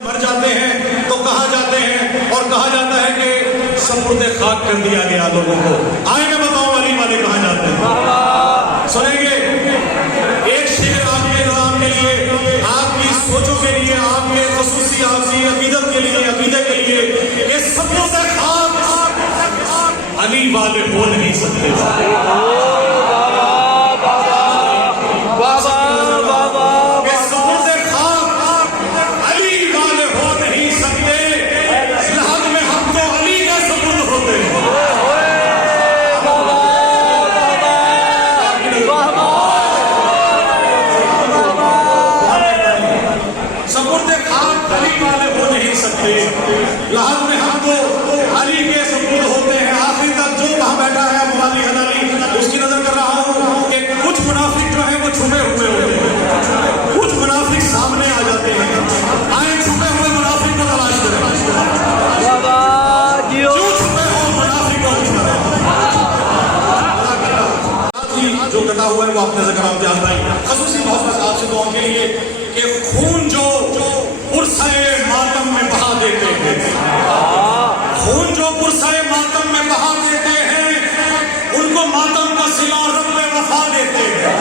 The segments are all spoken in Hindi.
मर जाते हैं तो कहा जाते हैं और कहा जाता है कि समुर्दे खाक कर दिया गया लोगों को। आए मैं बताऊं अली वाले कहाँ जाते हैं, सुनेंगे एक शेर आपके नाम के लिए, आपकी सोचों के लिए, आपके खसूसी आपकी अकीदत के लिए, अकीदे के लिए ये समुर्दे खाक अली वाले हो नहीं सकते। लहद में हम तो अली के सबूत होते हैं। आखिर तक जो वहां बैठा है मुवाली हलाली, उसकी नजर कर रहा हूं कि कुछ मुनाफिक जो है वो छुपे हुए होते हैं, कुछ मुनाफिक सामने आ जाते हैं। आए छुपे हुए मुनाफिक को तलाश करें, क्यों छुपे हो मुनाफिक जो कटा हुआ है वो आपने जिक्र आप जानता ही। खसूसी मोहब्बत आपसे दुआ के लिए कि खून जो पुरसाए मातम में बहा देते हैं, खून जो पुरसाए मातम में बहा देते हैं, उनको मातम का सिला रब्बे वफा देते हैं।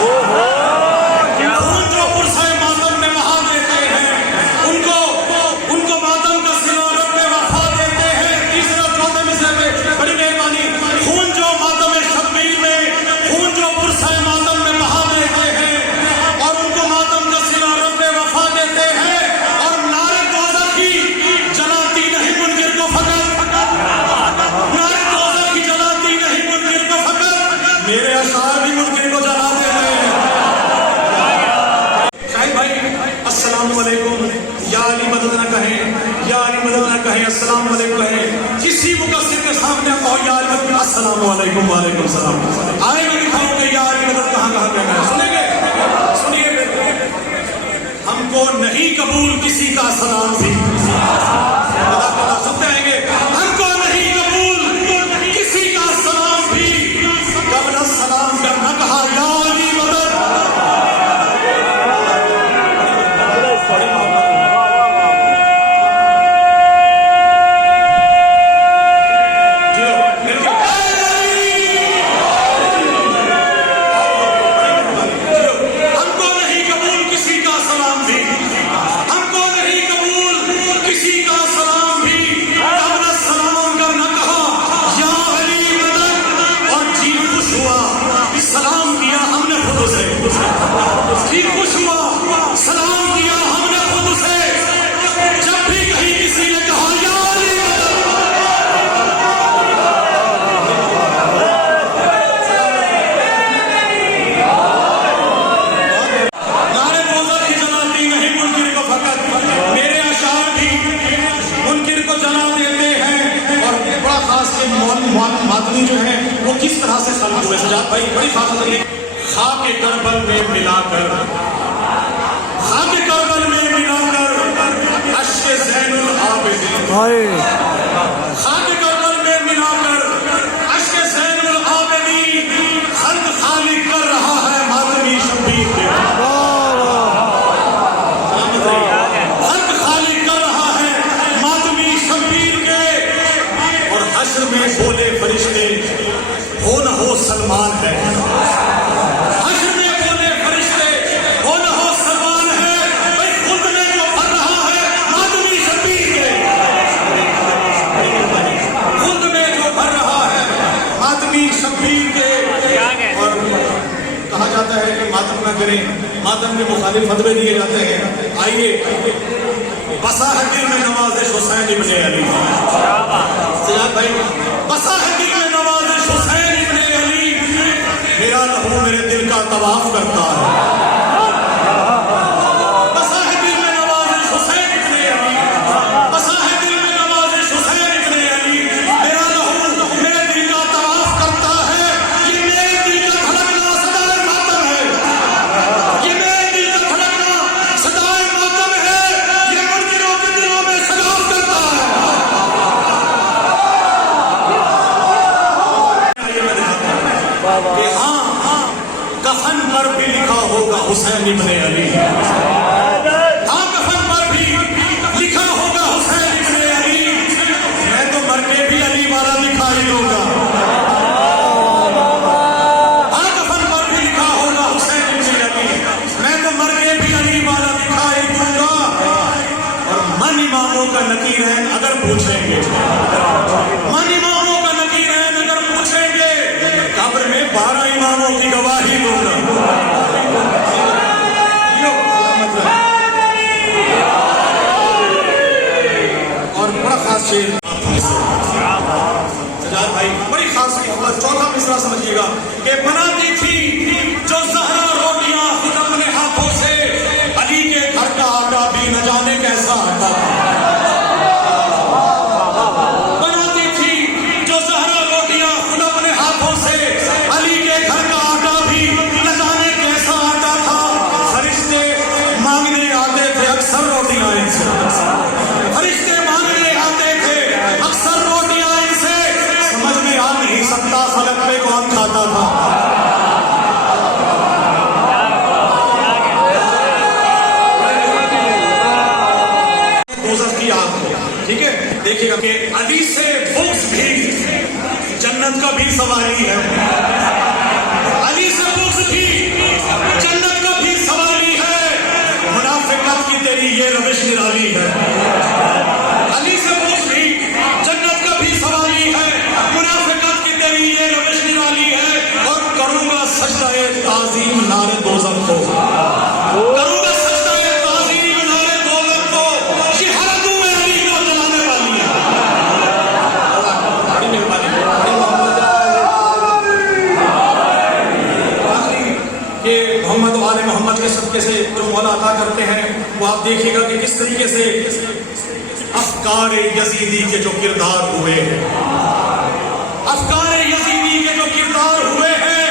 खून जो पुरसाए मातम में बहा देते हैं, उनको मातम का सिला रब्बे वफा देते हैं। तीसरा चौथे में से बड़ी मेहरबानी, खून जो मातम शब्बीर में, खून जो पुरसाए मातम में बहा देते हैं और उनको मातम का सिला रब्बे वफा देते हैं। मेरे अशार भी मुनकिर को जलाते हैं। शाहिद भाई अस्सलाम वालेकुम, या अली मदद न कहें, या अली मदद न कहें, अस्सलाम वालेकुम कहें। किसी मुकस्सिर के सामने कहो या अली अस्सलाम वालेकुम, वालेकुम सलाम। आए मैं दिखाऊंगा या अली मदद कहाँ कहाँ पे है। सुनेंगे, सुनिए, हमको नहीं कबूल किसी का सलाम भी, सुनते आएंगे, हमको नहीं कबूल किसी का सलाम भी, कबल सलाम करना कहा या अली मदद। हमको नहीं कबूल किसी का सलाम भी, हमको नहीं कबूल किसी का सलाम भी, कबल सलाम करना कहा या अली मदद। और जी खुश हुआ, सलाम किया हमने खुद से, जी खुश हुआ, सलाम किया हमने खुद से। जब भी कहीं किसी ने कहा या अली नारे रोज़ा की जलाती नहीं मुनकिर को फकत, मेरे अशार भी मुनकिर को जला देते हैं। और बड़ा खास के मातमी जो है वो किस तरह से खत्म हुए सजाद भाई, बड़ी खास खाके करबल में मिलाकर, खाके करबल में मिलाकर अश्क ज़ैनुल आबिदीन, खाके करबल में मिलाकर अश्क ज़ैनुल आबिदीन खल्क खालिक कर रहा है मातमी शब्बीर के, खल्क खालिक कर रहा है मातमी शब्बीर के। और हश्र में बोले फरिश्ते हो न हो सलमान है, हश्र में बोले फरिश्ते हो न हो सलमान है। भाई खुद में जो भर रहा है मातमी शब्बीर के, खुद में जो भर रहा है मातमी शब्बीर के। और कहा जाता है कि मातम न करें, मातम के मुखालिफ फतवे दिए जाते हैं। आइए, बसा है दिल में नवाज़िश हुसैन इब्ने अली, सजाद भाई, बसा है दिल में नवाज़िश हुसैन इब्ने अली, मेरा लहू मेरे दिल का तवाफ करता है। बसा है दिल में नवाज़िश हुसैन इब्ने अली, बसा है दिल में नवाज़िश हुसैन इब्ने अली, मेरा लहू मेरे दिल का तवाफ करता है। ये मेरे दिल का धड़कना सदाए मातम है, ये मेरे दिल का धड़कना सदाए मातम है, ये मुनकिरों के दिलों में सलाम करता है। कि हाँ, कफन पर भी लिखा होगा मन इमामों का नकीरैन अगर पूछेंगे, मन इमामों का नकीरैन अगर पूछेंगे, कब्र में 12 इमामों की गवाही दूंगा। और बड़ा खास शेर सजाद भाई, बड़ी खास चौथा मिसरा समझिएगा कि बनाती थी जो ज़हरा रोटियां खुद अपने हाथों से, अली के घर का आटा भी न जाने कैसा आटा बनाती थी, जो ज़हरा रोटियां खुद अपने हाथों से, अली के घर का आटा भी न जाने कैसा आटा था। फरिश्ते मांगने आते थे अक्सर रोटियां इनसे, फरिश्ते मांगने आते थे अक्सर रोटियां इनसे, समझ में आ नहीं सकता खलक पे कौन खाता था। दोज़ख की आग, ठीक है, देखिएगा कि अली से बुग़्ज़ भी जन्नत का भी सवारी है, अली से बुग़्ज़ भी जन्नत का भी सवारी है। मुनाफ़िक़त की तेरी ये रविश निराली है, अली से बुग़्ज़ भी जन्नत का भी सवारी है, मुनाफ़िक़त की तेरी ये रविश निराली है। और करूँगा सजदा-ए ताज़ीम नारे दोज़ख को, करूँगा सजदा-ए ताज़ीम नारे दोज़ख को, ये हरदू में अली को जलाने वाली है। बड़ी मेहरबानी कि मोहम्मद और आले मोहम्मद के सदक़े से जो मौला अता करते हैं, वो आप देखिएगा कि किस तरीके से अफ़कार यज़ीदी के जो किरदार हुए हैं, अफ़कार यज़ीदी के जो किरदार हुए हैं,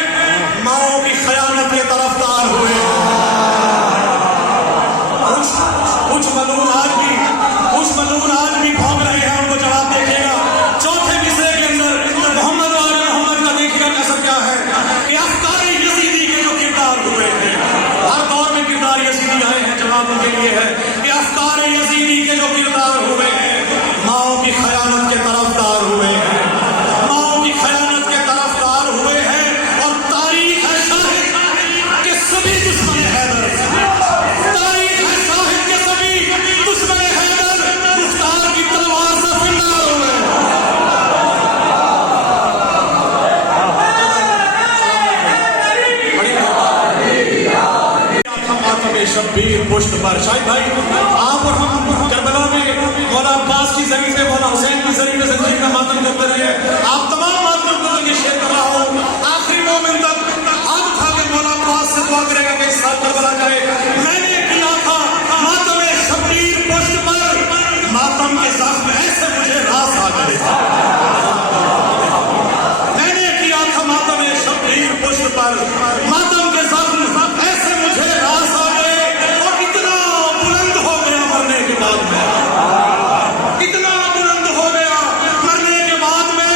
माओ की खयानत के तरफदार हुए हैं। कुछ मलून आज भी भौंक रहे हैं, उनको जवाब देखिएगा। चौथे मिसरे के अंदर मोहम्मद और आले मोहम्मद का देखिएगा असर क्या है कि अफ़कार यज़ीदी के जो किरदार हुए हैं, हर दौर में किरदार यज़ीदी आए हैं, जवाब उनके लिए है कि अफ़कार यज़ीदी के जो किरदार हुए हैं, माओ की खयानत के तरफदार हुए हैं, माओ की खयानत के तरफदार हुए हैं। और तारीख है शाहिद के सभी दुश्मन हैदर, तारीख है शाहिद के सभी दुश्मन हैदर मुख्तार की तलवार से फिरदार हुए। शब्बीर पुष्ट पर शाहिद भाई, आप और हम करबला में मौला अब्बास की जमीन पे, मौला हुसैन की जमीन पे जंजीर का मातम करते रहे। आप तमाम मातम को ये शेर कर रहा हूँ, आखिरी मोमिन तक हाथ उठा के मौला अब्बास से दुआ करेगा कि इस साल करबला जाए। मैंने किया था मातम शब्बीर पुष्ट पर, मातम के जख्म ऐसे मुझे रास आ गए। मैंने किया था मातम शब्बीर पुष्ट पर, मातम के जख्म ऐसे मुझे रास आ गए। और इतना बुलंद हो गया मरने के बाद में, इतना बुलंद हो गया मरने के बाद में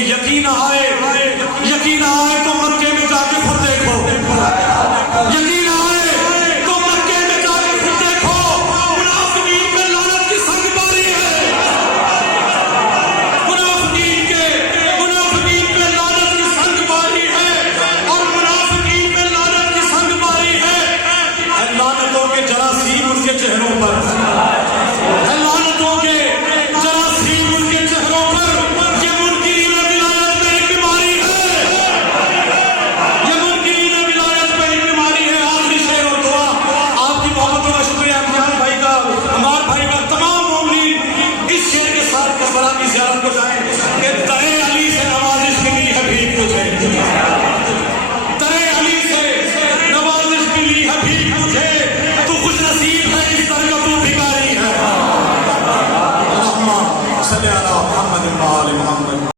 यकीन आए तो मक्के में जाके खुद देखो, यकीन आए तो मक्के में जाके खुद देखो, मुनाफिकीन पे लानत की संगबारी है, मुनाफिकीन पे लानत की संगबारी है, और मुनाफिकीन पे लानत की संगबारी है। लानतों के जरासीम उनके चेहरों पर, लानतों के जरासीम उनके चेहरों पर। ये मुनकिरीन विलायत में एक बीमारी है, ये मुनकिरीन विलायत में एक बीमारी है। आखिरी शेर और दुआ, आपकी मोहब्बतों का शुक्रिया, अम्यान भाई का, अमार भाई का, तमाम मोमिनीन इस शेर के साथ करबला की ज़ियारत को जाएं कि तरे अली से नवाजिश मिली है भीख तुझे, तरे अली से नवाजिश मिली है भीख तुझे, तू खुश नसीब है इस दर का तू भिखारी है। अल्लाहुम्मा सल्ली अला मुहम्मद व आले मुहम्मद।